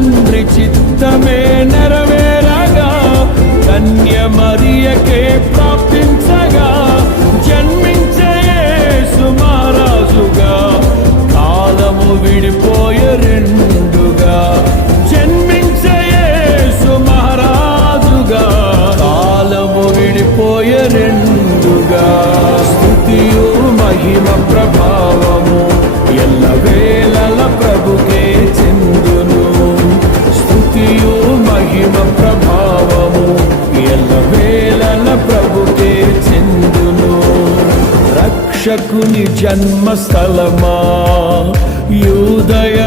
తండ్రి చిత్తమే నెరవేరగా కన్య మరియకే ప్రాప్తించగా జన్మించే యేసు మహారాజుగా కాలము విడిపోయే రెండుగా జన్మించే యేసు మహారాజుగా కాలము విడిపోయే రెండుగా స్తుతియు మహిమ ప్రభావము ఎల్లవేళల ప్రభుకే చెందును స్తుతియు మహిమ ప్రభావము ఎల్లవేళల ప్రభుకే చెందును రక్షకుని జన్మస్థలమా యూదయ